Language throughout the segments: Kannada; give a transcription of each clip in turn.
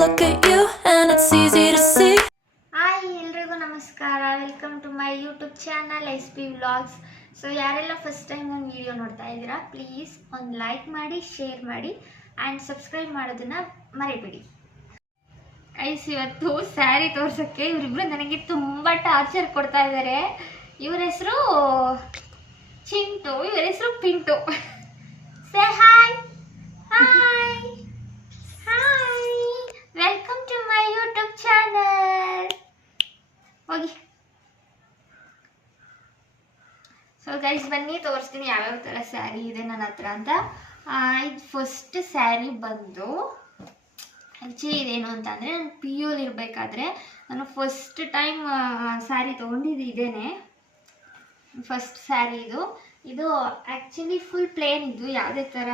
look at you and it's easy to see. Hi ಎಲ್ರಿಗೂ ನಮಸ್ಕಾರ. Welcome to my YouTube channel SP vlogs. So ಯಾರೆಲ್ಲ ಫಸ್ಟ್ ಟೈಮ್ ನನ್ನ ವಿಡಿಯೋ ನೋಡ್ತಾ ಇದ್ದೀರಾ, ಪ್ಲೀಸ್ ಒಂದು ಲೈಕ್ ಮಾಡಿ, ಶೇರ್ ಮಾಡಿ ಆ್ಯಂಡ್ ಸಬ್ಸ್ಕ್ರೈಬ್ ಮಾಡೋದನ್ನು ಮರಿಬೇಡಿ. ಇವತ್ತು ಸ್ಯಾರಿ ತೋರ್ಸೋಕ್ಕೆ ಇವರಿಬ್ರು ನನಗೆ ತುಂಬ ಟಾರ್ಚರ್ ಕೊಡ್ತಾ ಇದ್ದಾರೆ. ಇವರ ಹೆಸರು ಚಿಂಟು, ಇವರ ಹೆಸರು Pintu. Say hi. Hi hi, welcome to my YouTube channel. ಹೋಗಿ. ಸೊ ಗೈಸ್, ಬನ್ನಿ ತೋರಿಸ್ತೀನಿ ಯಾವ್ಯಾವ ಥರ ಸ್ಯಾರಿ ಇದೆ ನನ್ನ ಹತ್ರ ಅಂತ. ಇದು ಫಸ್ಟ್ ಸ್ಯಾರಿ ಬಂದು ಆ್ಯಕ್ಚುಲಿ ಇದೇನು ಅಂತಂದರೆ, ನಾನು PU ಇರಬೇಕಾದ್ರೆ ನಾನು ಫಸ್ಟ್ ಟೈಮ್ ಸ್ಯಾರಿ ತೊಗೊಂಡಿದ್ದು ಇದೇನೆ. ಫಸ್ಟ್ ಸ್ಯಾರಿ ಇದು ಆ್ಯಕ್ಚುಲಿ ಫುಲ್ ಪ್ಲೇನ್ ಇದ್ದು, ಯಾವುದೇ ಥರ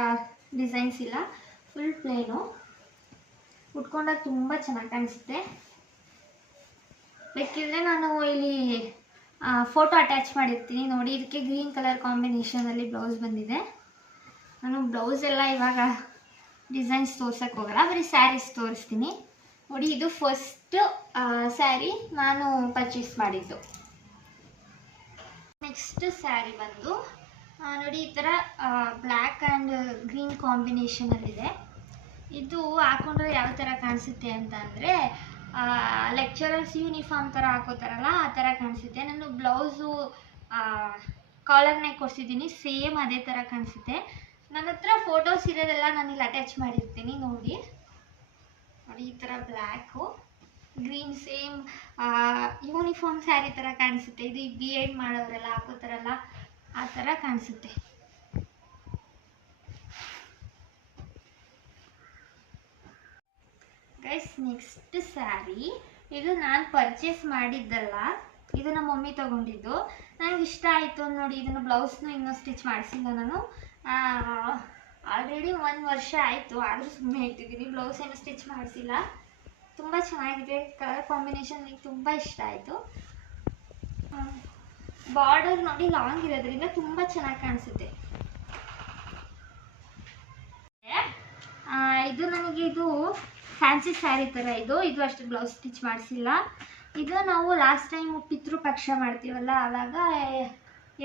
ಡಿಸೈನ್ಸ್ ಇಲ್ಲ, ಫುಲ್ ಪ್ಲೇನು. ಉಟ್ಕೊಂಡಾಗ ತುಂಬ ಚೆನ್ನಾಗಿ ಕಾಣಿಸುತ್ತೆ. ಬೇಕಿದ್ರೆ ನಾನು ಇಲ್ಲಿ ಫೋಟೋ ಅಟ್ಯಾಚ್ ಮಾಡಿರ್ತೀನಿ ನೋಡಿ. ಇದಕ್ಕೆ ಗ್ರೀನ್ ಕಲರ್ ಕಾಂಬಿನೇಷನಲ್ಲಿ ಬ್ಲೌಸ್ ಬಂದಿದೆ. ನಾನು ಬ್ಲೌಸ್ ಎಲ್ಲ ಇವಾಗ ಡಿಸೈನ್ಸ್ ತೋರ್ಸೋಕ್ಕೆ ಹೋಗಲ್ಲ, ಬರೀ ಸ್ಯಾರೀಸ್ ತೋರಿಸ್ತೀನಿ ನೋಡಿ. ಇದು ಫಸ್ಟ್ ಸ್ಯಾರಿ ನಾನು ಪರ್ಚೇಸ್ ಮಾಡಿದ್ದು. ನೆಕ್ಸ್ಟ್ ಸ್ಯಾರಿ ಬಂದು ನೋಡಿ, ಈ ಥರ ಬ್ಲ್ಯಾಕ್ ಆ್ಯಂಡ್ ಗ್ರೀನ್ ಕಾಂಬಿನೇಷನಲ್ಲಿದೆ. ಇದು ಹಾಕೊಂಡ್ರೆ ಯಾವ ಥರ ಕಾಣಿಸುತ್ತೆ ಅಂತ ಅಂದರೆ, ಲೆಕ್ಚರರ್ಸ್ ಯೂನಿಫಾರ್ಮ್ ಥರ ಹಾಕೋತಾರಲ್ಲ ಆ ಥರ ಕಾಣಿಸುತ್ತೆ. ನಾನು ಬ್ಲೌಸು ಕಾಲರ್ನೇ ಕೊಡ್ಸಿದ್ದೀನಿ, ಸೇಮ್ ಅದೇ ಥರ ಕಾಣಿಸುತ್ತೆ. ನನ್ನ ಹತ್ರ ಫೋಟೋಸ್ ಇರೋದೆಲ್ಲ ನಾನು ಇಲ್ಲಿ ಅಟ್ಯಾಚ್ ಮಾಡಿರ್ತೀನಿ ನೋಡಿ. ಈ ಥರ black green same uniform sari ಥರ ಕಾಣಿಸುತ್ತೆ. ಇದು B.Ed ಮಾಡೋರೆಲ್ಲ ಹಾಕೋತಾರಲ್ಲ ಆ ಥರ ಕಾಣಿಸುತ್ತೆ. ಗೈಸ್, ನೆಕ್ಸ್ಟ್ ಸ್ಯಾರಿ ಇದು ನಾನು ಪರ್ಚೇಸ್ ಮಾಡಿದ್ದಲ್ಲ, ಇದು ನಮ್ಮ ಮಮ್ಮಿ ತೊಗೊಂಡಿದ್ದು. ನನಗೆ ಇಷ್ಟ ಆಯಿತು ನೋಡಿ. ಇದನ್ನು ಬ್ಲೌಸ್ನು ಇನ್ನೂ ಸ್ಟಿಚ್ ಮಾಡಿಸಿಲ್ಲ ನಾನು. ಆಲ್ರೆಡಿ 1 ವರ್ಷ ಆಯಿತು, ಆದರೂ ಸುಮ್ಮನೆ ಇಟ್ಟಿದ್ದೀನಿ. ಬ್ಲೌಸ್ ಏನು ಸ್ಟಿಚ್ ಮಾಡಿಸಿಲ್ಲ. ತುಂಬ ಚೆನ್ನಾಗಿದೆ, ಕಲರ್ ಕಾಂಬಿನೇಷನ್ ನನಗೆ ತುಂಬ ಇಷ್ಟ ಆಯಿತು. ಬಾರ್ಡರ್ ನೋಡಿ ಲಾಂಗ್ ಇರೋದ್ರಿಂದ ತುಂಬ ಚೆನ್ನಾಗಿ ಕಾಣಿಸುತ್ತೆ. ಇದು ನನಗೆ ಫ್ಯಾನ್ಸಿ ಸ್ಯಾರಿ ಥರ ಇದು ಅಷ್ಟು ಬ್ಲೌಸ್ ಸ್ಟಿಚ್ ಮಾಡಿಸಿಲ್ಲ. ಇದು ನಾವು ಲಾಸ್ಟ್ ಟೈಮ್ ಪಿತೃಪಕ್ಷ ಮಾಡ್ತೀವಲ್ಲ, ಆವಾಗ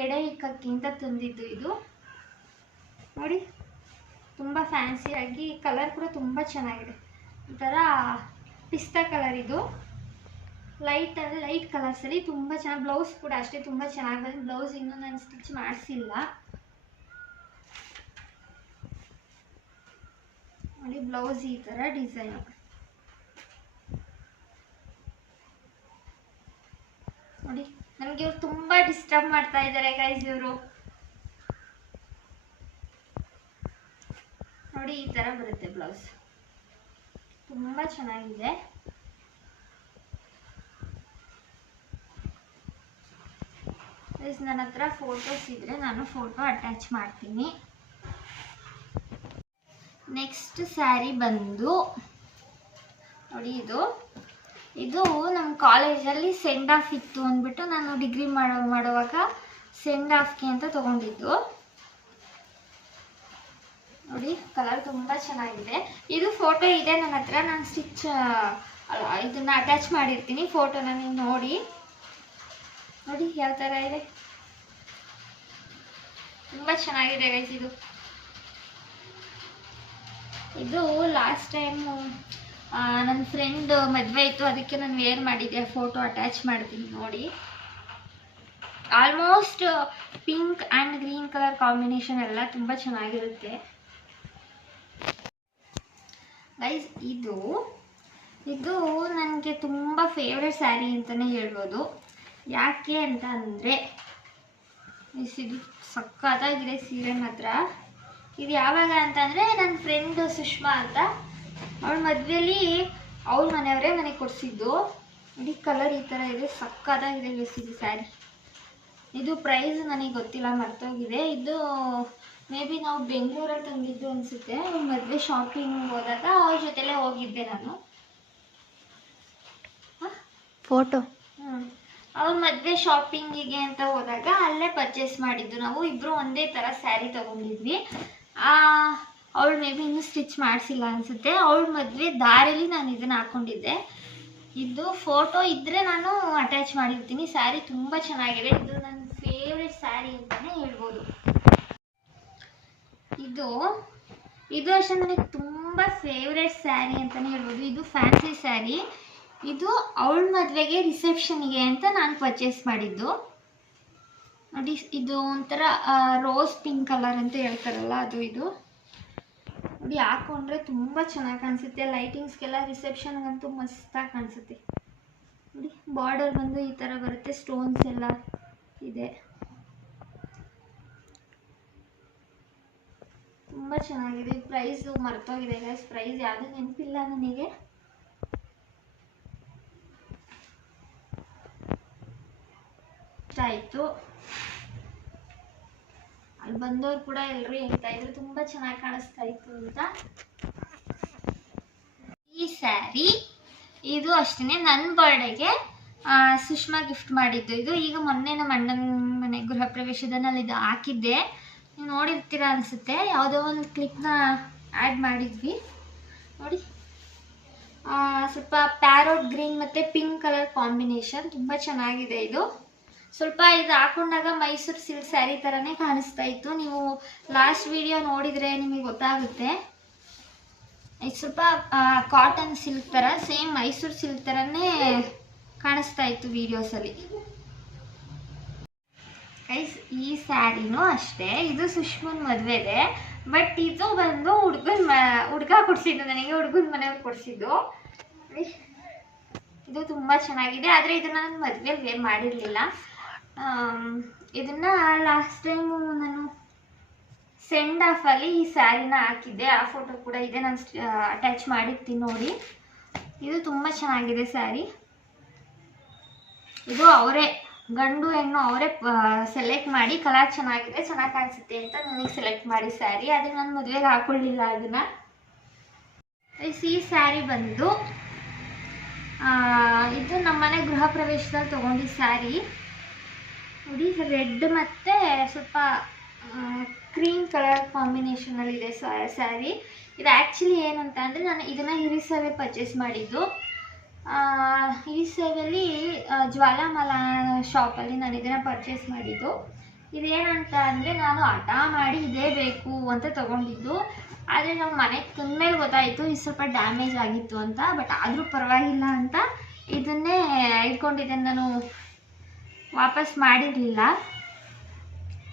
ಎಡೆ ಇಕ್ಕಕ್ಕೆ ಅಂತ ತಂದಿದ್ದು. ಇದು ನೋಡಿ, ತುಂಬ ಫ್ಯಾನ್ಸಿಯಾಗಿ, ಕಲರ್ ಕೂಡ ತುಂಬ ಚೆನ್ನಾಗಿದೆ. ಈ ಥರ ಪಿಸ್ತಾ ಕಲರ್, ಇದು ಲೈಟ್ ಕಲರ್ಸಲ್ಲಿ ತುಂಬ ಚೆನ್ನಾಗಿ. ಬ್ಲೌಸ್ ಕೂಡ ಅಷ್ಟೇ ತುಂಬ ಚೆನ್ನಾಗಿ ಬಂದಿದೆ. ಬ್ಲೌಸ್ ಇನ್ನೂ ನಾನು ಸ್ಟಿಚ್ ಮಾಡಿಸಿಲ್ಲ ನೋಡಿ. ಬ್ಲೌಸ್ ಈ ಥರ ಡಿಸೈನು ನೋಡಿ. ನನಗೆ ಇವ್ರು ತುಂಬ ಡಿಸ್ಟರ್ಬ್ ಮಾಡ್ತಾ ಇದ್ದಾರೆ ಗೈಸ್. ಇವರು ನೋಡಿ, ಈ ಥರ ಬರುತ್ತೆ ಬ್ಲೌಸ್, ತುಂಬ ಚೆನ್ನಾಗಿದೆ. ನನ್ನ ಹತ್ರ ಫೋಟೋಸ್ ಇದ್ದರೆ ನಾನು ಫೋಟೋ ಅಟ್ಯಾಚ್ ಮಾಡ್ತೀನಿ. ನೆಕ್ಸ್ಟ್ ಸ್ಯಾರಿ ಬಂದು ನೋಡಿ, ಇದು ನಮ್ಮ ಕಾಲೇಜಲ್ಲಿ ಸೆಂಡ್ ಆಫ್ ಇತ್ತು ಅಂದ್ಬಿಟ್ಟು ನಾನು ಡಿಗ್ರಿ ಮಾಡುವಾಗ ಸೆಂಡ್ ಆಫ್ಗೆ ಅಂತ ತೊಗೊಂಡಿದ್ದು ನೋಡಿ. ಕಲರ್ ತುಂಬ ಚೆನ್ನಾಗಿದೆ. ಇದು ಫೋಟೋ ಇದೆ ನನ್ನ ಹತ್ರ, ನಾನು ಇದನ್ನು ಅಟ್ಯಾಚ್ ಮಾಡಿರ್ತೀನಿ. ಫೋಟೋನ ನೀವು ನೋಡಿ ಯಾವ ಥರ ಇದೆ. ತುಂಬ ಚೆನ್ನಾಗಿದೆ ಗೈಸ್. ಇದು ಲಾಸ್ಟ್ ಟೈಮು ನನ್ನ ಫ್ರೆಂಡ್ ಮದುವೆ ಇತ್ತು, ಅದಕ್ಕೆ ನಾನು ವೇರ್ ಮಾಡಿದ್ದೆ. ಫೋಟೋ ಅಟ್ಯಾಚ್ ಮಾಡ್ತೀನಿ ನೋಡಿ. Almost pink and green colour combination ಎಲ್ಲ ತುಂಬ ಚೆನ್ನಾಗಿರುತ್ತೆ ಗೈಸ್. ಇದು ನನಗೆ ತುಂಬ ಫೇವ್ರೆಟ್ ಸ್ಯಾರಿ ಅಂತಲೇ ಹೇಳ್ಬೋದು. ಯಾಕೆ ಅಂತ ಅಂದರೆ, ಇದು ಸಕ್ಕತ್ತಾಗಿದೆ ಸೀರೆ ಮಾತ್ರ. ಇದು ಯಾವಾಗ ಅಂತಂದರೆ, ನನ್ನ ಫ್ರೆಂಡು ಸುಷ್ಮಾ ಅಂತ, ಅವಳ ಮದುವೆಯಲ್ಲಿ ಅವ್ರ ಮನೆಯವರೇ ನನಗೆ ಕೊಡಿಸಿದ್ದು. ಇಡೀ ಕಲರ್ ಈ ಥರ ಇದೆ, ಸಕ್ಕತ್ತಾಗಿದೆ ಇದು ಸ್ಯಾರಿ. ಇದು ಪ್ರೈಸ್ ನನಗೆ ಗೊತ್ತಿಲ್ಲ, ಮರ್ತೋಗಿದೆ. ಇದು ಮೇ ಬಿ ನಾವು ಬೆಂಗಳೂರಲ್ಲಿ ತಂದಿದ್ದು ಅನಿಸುತ್ತೆ. ಅವ್ರ ಮದುವೆ ಶಾಪಿಂಗ್ ಹೋದಾಗ ಅವ್ರ ಜೊತೆಲೇ ಹೋಗಿದ್ದೆ ನಾನು. ಫೋಟೋ ಅವ್ರ ಮದುವೆ ಶಾಪಿಂಗಿಗೆ ಅಂತ ಹೋದಾಗ ಅಲ್ಲೇ ಪರ್ಚೇಸ್ ಮಾಡಿದ್ದು ನಾವು. ಇಬ್ಬರು ಒಂದೇ ಥರ ಸ್ಯಾರಿ ತೊಗೊಂಡಿದ್ವಿ. ಅವಳು ಮೇ ಬಿ ಇನ್ನೂ ಸ್ಟಿಚ್ ಮಾಡಿಸಿಲ್ಲ ಅನಿಸುತ್ತೆ. ಅವಳ ಮದುವೆ ದಾರಿಲಿ ನಾನು ಇದನ್ನು ಹಾಕ್ಕೊಂಡಿದ್ದೆ. ಇದು ಫೋಟೋ ಇದ್ದರೆ ನಾನು ಅಟ್ಯಾಚ್ ಮಾಡಿರ್ತೀನಿ. ಸ್ಯಾರಿ ತುಂಬ ಚೆನ್ನಾಗಿದೆ. ಇದು ನನ್ನ ಫೇವ್ರೆಟ್ ಸ್ಯಾರಿ ಅಂತಲೇ ಹೇಳ್ಬೋದು. ಇದು ಅಷ್ಟೇ ನನಗೆ ತುಂಬ ಫೇವ್ರೆಟ್ ಸ್ಯಾರಿ ಅಂತಲೇ ಹೇಳ್ಬೋದು. ಇದು ಫ್ಯಾನ್ಸಿ ಸ್ಯಾರಿ. ಇದು ಅವಳ ಮದುವೆಗೆ ರಿಸೆಪ್ಷನ್ಗೆ ಅಂತ ನಾನು ಪರ್ಚೇಸ್ ಮಾಡಿದ್ದು ನೋಡಿ. ಇದು ಒಂಥರ ರೋಸ್ ಪಿಂಕ್ ಕಲರ್ ಅಂತ ಹೇಳ್ತಾರಲ್ಲ ಅದು. ಇದು ನೋಡಿ ಹಾಕೊಂಡ್ರೆ ತುಂಬ ಚೆನ್ನಾಗಿ ಕಾಣಿಸುತ್ತೆ. ಲೈಟಿಂಗ್ಸ್ಗೆಲ್ಲ ರಿಸೆಪ್ಷನ್ಗಂತೂ ಮಸ್ತಾಗಿ ಕಾಣಿಸುತ್ತೆ ನೋಡಿ. ಬಾರ್ಡರ್ ಬಂದು ಈ ಥರ ಬರುತ್ತೆ, ಸ್ಟೋನ್ಸ್ ಎಲ್ಲ ಇದೆ, ತುಂಬ ಚೆನ್ನಾಗಿದೆ. ಪ್ರೈಸು ಮರ್ತೋಗಿದೆ ಗೈಸ್, ಪ್ರೈಸ್ ಯಾವುದೂ ನೆನಪಿಲ್ಲ ನನಗೆ. ಆಯಿತು. ಅಲ್ಲಿ ಬಂದವ್ರು ಕೂಡ ಎಲ್ಲರೂ ಹೇಳ್ತಾ ಇದ್ರು ತುಂಬ ಚೆನ್ನಾಗಿ ಕಾಣಿಸ್ತಾ ಇತ್ತು ಅಂತ. ಈ ಸ್ಯಾರಿ ಇದು ಅಷ್ಟೇ ನನ್ನ ಬರ್ಡೇಗೆ ಸುಷ್ಮಾ ಗಿಫ್ಟ್ ಮಾಡಿದ್ದು. ಇದು ಈಗ ಮೊನ್ನೆ ನಮ್ಮ ಅಣ್ಣನ ಮನೆ ಗೃಹ ಪ್ರವೇಶದಲ್ಲಿ ಇದು ಹಾಕಿದ್ದೆ, ನೀವು ನೋಡಿರ್ತೀರ ಅನಿಸುತ್ತೆ. ಯಾವುದೋ ಒಂದು ಕ್ಲಿಪ್ನ ಆ್ಯಡ್ ಮಾಡಿದ್ವಿ ನೋಡಿ. ಸ್ವಲ್ಪ ಪ್ಯಾರೋಟ್ ಗ್ರೀನ್ ಮತ್ತು ಪಿಂಕ್ ಕಲರ್ ಕಾಂಬಿನೇಷನ್ ತುಂಬ ಚೆನ್ನಾಗಿದೆ. ಇದು ಸ್ವಲ್ಪ ಇದು ಹಾಕೊಂಡಾಗ ಮೈಸೂರು ಸಿಲ್ಕ್ ಸ್ಯಾರಿ ಥರನೇ ಕಾಣಿಸ್ತಾ ಇತ್ತು. ನೀವು ಲಾಸ್ಟ್ ವಿಡಿಯೋ ನೋಡಿದರೆ ನಿಮಗೆ ಗೊತ್ತಾಗುತ್ತೆ. ಇದು ಸ್ವಲ್ಪ ಕಾಟನ್ ಸಿಲ್ಕ್ ಥರ, ಸೇಮ್ ಮೈಸೂರು ಸಿಲ್ಕ್ ಥರನೇ ಕಾಣಿಸ್ತಾ ಇತ್ತು ವಿಡಿಯೋಸಲ್ಲಿ. ಗೈಸ್ ಈ ಸ್ಯಾರಿನೂ ಅಷ್ಟೇ, ಇದು ಸುಷ್ಮನ್ ಮದುವೆದೆ. ಬಟ್ ಇದು ಬಂದು ಹುಡುಗ ಕೊಡಿಸಿದ್ದು ನನಗೆ, ಹುಡುಗನ ಮನೆಯವ್ರು ಕೊಡಿಸಿದ್ದು. ಇದು ತುಂಬ ಚೆನ್ನಾಗಿದೆ. ಆದರೆ ಇದನ್ನು ನಾನು ಮದುವೆಯಲ್ಲಿ ವೇರ್ ಮಾಡಿರಲಿಲ್ಲ. ಇದನ್ನು ಲಾಸ್ಟ್ ಟೈಮು ನಾನು ಸೆಂಡ್ ಆಫಲ್ಲಿ ಈ ಸ್ಯಾರಿನ ಹಾಕಿದ್ದೆ. ಆ ಫೋಟೋ ಕೂಡ ಇದೆ, ನಾನು ಅಟ್ಯಾಚ್ ಮಾಡಿರ್ತೀನಿ ನೋಡಿ. ಇದು ತುಂಬ ಚೆನ್ನಾಗಿದೆ ಸ್ಯಾರಿ. ಇದು ಅವರೇ ಗಂಡು ಹೆಣ್ಣು ಅವರೇ ಸೆಲೆಕ್ಟ್ ಮಾಡಿ ಕಲರ್ ಚೆನ್ನಾಗಿದೆ, ಚೆನ್ನಾಗಿ ಕಾಣಿಸುತ್ತೆ ಅಂತ ನನಗೆ ಸೆಲೆಕ್ಟ್ ಮಾಡಿ ಸ್ಯಾರಿ. ಆದರೆ ನಾನು ಮದುವೆಗೆ ಹಾಕೊಳ್ಳಿಲ್ಲ ಅದನ್ನು. ಈ ಸ್ಯಾರಿ ಬಂದು ಇದು ನಮ್ಮನೆ ಗೃಹ ಪ್ರವೇಶದಲ್ಲಿ ತೊಗೊಂಡಿದ್ದ ಸ್ಯಾರಿ ನೋಡಿ. ರೆಡ್ ಮತ್ತು ಸ್ವಲ್ಪ ಕ್ರೀಮ್ ಕಲರ್ ಕಾಂಬಿನೇಷನಲ್ಲಿದೆ ಸ್ಯಾರಿ. ಇದು ಆ್ಯಕ್ಚುಲಿ ಏನಂತ ಅಂದರೆ ನಾನು ಇದನ್ನು ಹಿರಿಸೇವೆ ಪರ್ಚೇಸ್ ಮಾಡಿದ್ದು. ಹಿರಿಸೇವೆಯಲ್ಲಿ ಜ್ವಾಲಾಮಾಲಾ ಶಾಪಲ್ಲಿ ನಾನು ಇದನ್ನು ಪರ್ಚೇಸ್ ಮಾಡಿದ್ದು. ಇದೇನಂತ ಅಂದರೆ ನಾನು ಹಠ ಮಾಡಿ ಇದೇ ಬೇಕು ಅಂತ ತೊಗೊಂಡಿದ್ದು. ಆದರೆ ನಾವು ಮನೆಗೆ ತಂದಮೇಲೆ ಗೊತ್ತಾಯಿತು ಇದು ಸ್ವಲ್ಪ ಡ್ಯಾಮೇಜ್ ಆಗಿತ್ತು ಅಂತ. ಬಟ್ ಆದರೂ ಪರವಾಗಿಲ್ಲ ಅಂತ ಇದನ್ನೇ ಇಟ್ಕೊಂಡಿದ್ದೇನೆ, ನಾನು ವಾಪಸ್ ಮಾಡಿರಲಿಲ್ಲ.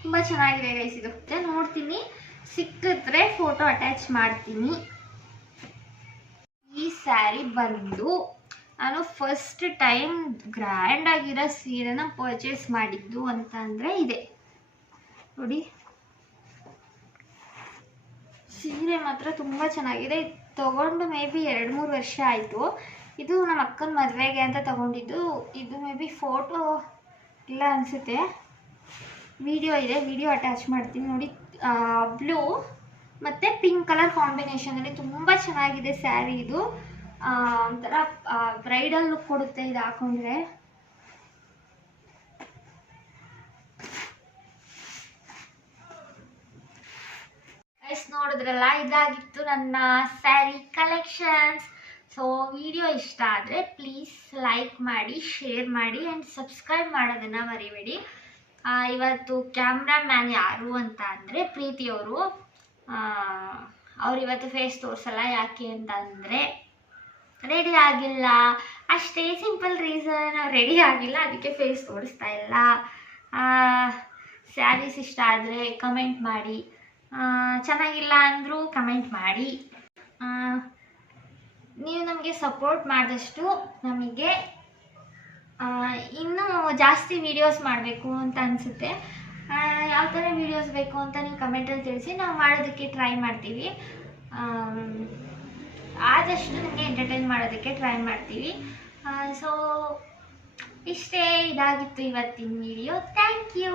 ತುಂಬ ಚೆನ್ನಾಗಿದೆ ಗೈಸ್. ಇದು ನೋಡ್ತೀನಿ, ಸಿಕ್ಕಿದ್ರೆ ಫೋಟೋ ಅಟ್ಯಾಚ್ ಮಾಡ್ತೀನಿ. ಈ ಸ್ಯಾರಿ ಬಂದು ನಾನು ಫಸ್ಟ್ ಟೈಮ್ ಗ್ರ್ಯಾಂಡಾಗಿರೋ ಸೀರೆನ ಪರ್ಚೇಸ್ ಮಾಡಿದ್ದು ಅಂತ ಅಂದರೆ ಇದೆ ನೋಡಿ. ಸೀರೆ ಮಾತ್ರ ತುಂಬ ಚೆನ್ನಾಗಿದೆ. ತೊಗೊಂಡು ಮೇ ಬಿ 2-3 ವರ್ಷ ಆಯಿತು. ಇದು ನಮ್ಮ ಅಕ್ಕನ ಮದುವೆಗೆ ಅಂತ ತೊಗೊಂಡಿದ್ದು. ಇದು ಮೇ ಬಿ ಫೋಟೋ ಇಲ್ಲ ಅನಿಸುತ್ತೆ, ವಿಡಿಯೋ ಇದೆ, ವಿಡಿಯೋ ಅಟ್ಯಾಚ್ ಮಾಡ್ತೀನಿ ನೋಡಿ. ಬ್ಲೂ ಮತ್ತು ಪಿಂಕ್ ಕಲರ್ ಕಾಂಬಿನೇಷನಲ್ಲಿ ತುಂಬ ಚೆನ್ನಾಗಿದೆ ಸ್ಯಾರಿ. ಇದು ಒಂಥರ ಬ್ರೈಡಲ್ ಲುಕ್ ಕೊಡುತ್ತೆ ಇದು ಹಾಕೊಂಡ್ರೆ. ನೋಡಿದ್ರಲ್ಲ, ಇದಾಗಿತ್ತು ನನ್ನ ಸ್ಯಾರಿ ಕಲೆಕ್ಷನ್ಸ್. ಸೊ ವಿಡಿಯೋ ಇಷ್ಟ ಆದರೆ ಪ್ಲೀಸ್ ಲೈಕ್ ಮಾಡಿ, ಶೇರ್ ಮಾಡಿ ಆ್ಯಂಡ್ ಸಬ್ಸ್ಕ್ರೈಬ್ ಮಾಡೋದನ್ನು ಮರಿಬೇಡಿ. ಇವತ್ತು ಕ್ಯಾಮ್ರಾಮ್ಯಾನ್ ಯಾರು ಅಂತ ಅಂದರೆ ಪ್ರೀತಿಯವರು. ಅವ್ರು ಇವತ್ತು ಫೇಸ್ ತೋರಿಸಲ್ಲ. ಯಾಕೆ ಅಂತ ಅಂದರೆ ರೆಡಿ ಆಗಿಲ್ಲ ಅಷ್ಟೇ, ಸಿಂಪಲ್ ರೀಸನ್. ರೆಡಿ ಆಗಿಲ್ಲ, ಅದಕ್ಕೆ ಫೇಸ್ ತೋರಿಸ್ತಾ ಇಲ್ಲ. ಸ್ಯಾರೀಸ್ ಇಷ್ಟ ಆದರೆ ಕಮೆಂಟ್ ಮಾಡಿ, ಚೆನ್ನಾಗಿಲ್ಲ ಅಂದರೂ ಕಮೆಂಟ್ ಮಾಡಿ. ನೀವು ನಮಗೆ ಸಪೋರ್ಟ್ ಮಾಡಿದಷ್ಟು ನಮಗೆ ಇನ್ನೂ ಜಾಸ್ತಿ ವೀಡಿಯೋಸ್ ಮಾಡಬೇಕು ಅಂತ ಅನಿಸುತ್ತೆ. ಯಾವ ಥರ ವೀಡಿಯೋಸ್ ಬೇಕು ಅಂತ ನೀವು ಕಮೆಂಟಲ್ಲಿ ತಿಳಿಸಿ, ನಾವು ಮಾಡೋದಕ್ಕೆ ಟ್ರೈ ಮಾಡ್ತೀವಿ. ಆದಷ್ಟು ನಿಮಗೆ ಎಂಟರ್ಟೈನ್ ಮಾಡೋದಕ್ಕೆ ಟ್ರೈ ಮಾಡ್ತೀವಿ. ಸೊ ಇಷ್ಟೇ, ಇದಾಗಿತ್ತು ಇವತ್ತಿನ ವಿಡಿಯೋ. Thank you.